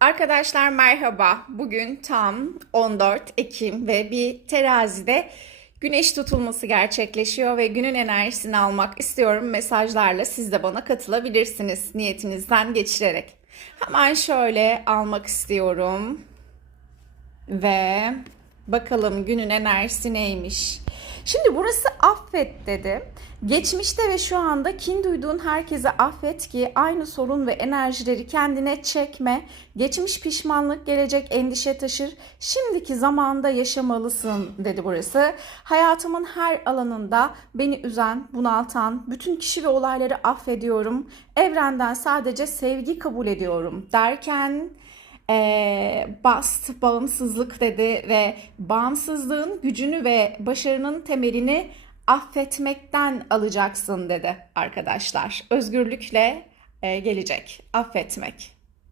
Arkadaşlar merhaba. Bugün tam 14 Ekim ve bir terazide güneş tutulması gerçekleşiyor ve günün enerjisini almak istiyorum. Mesajlarla siz de bana katılabilirsiniz niyetinizden geçirerek. Hemen şöyle almak istiyorum. Ve bakalım günün enerjisi neymiş? Şimdi burası affet dedi. Geçmişte ve şu anda kin duyduğun herkese affet ki aynı sorun ve enerjileri kendine çekme. Geçmiş pişmanlık, gelecek endişe taşır. Şimdiki zamanda yaşamalısın dedi burası. Hayatımın her alanında beni üzen, bunaltan bütün kişi ve olayları affediyorum. Evrenden sadece sevgi kabul ediyorum derken e, bast bağımsızlık dedi ve bağımsızlığın gücünü ve başarının temelini affetmekten alacaksın dedi arkadaşlar. Özgürlükle e, gelecek affetmek.